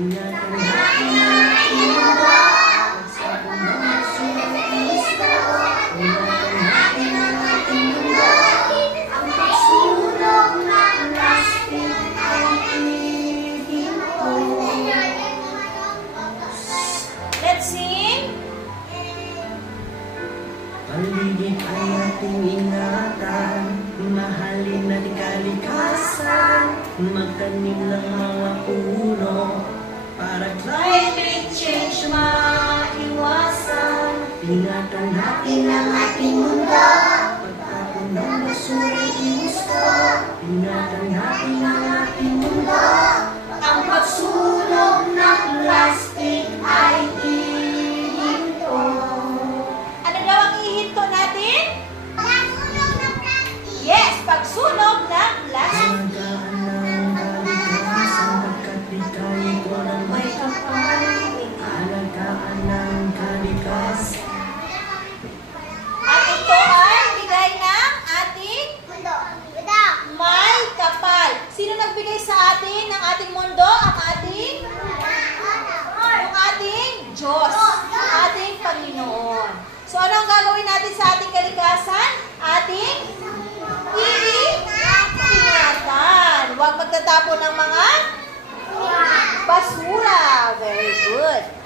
Ingatan natin ang ating mundo. Pagsabong ng Kristo. Ingatan natin ang ating mundo. Ang pagsunog ng plastic ay ihinto. Let's sing. Paligid ay ating ingatan, mahalin natin kalikasan, magtanim ng mga puno, para climate change maiwasan. Ingatan natin ang ating mundo, pagtapon ng basura ginusto. Ingatan natin ang ating mundo, ang pagsunog ng plastic ay ihinto. Ano daw ang ihinto natin? Pagsunog ng plastic. Yes, pagsunog ng plastic. Alagaan ng kalikasan, pagkat ika'y ito ng may kapal. Alagaan ng kalikasan. At ito ay bigay ng ating Mundo. Mundo. may kapal. Sino nagbigay sa atin ng ating mundo? Ang ating Diyos, ang ating Panginoon. So ano ang gagawin natin sa ating kalikasan? Ating iingatan. Huwag magtatapon ng mga basura. Very good.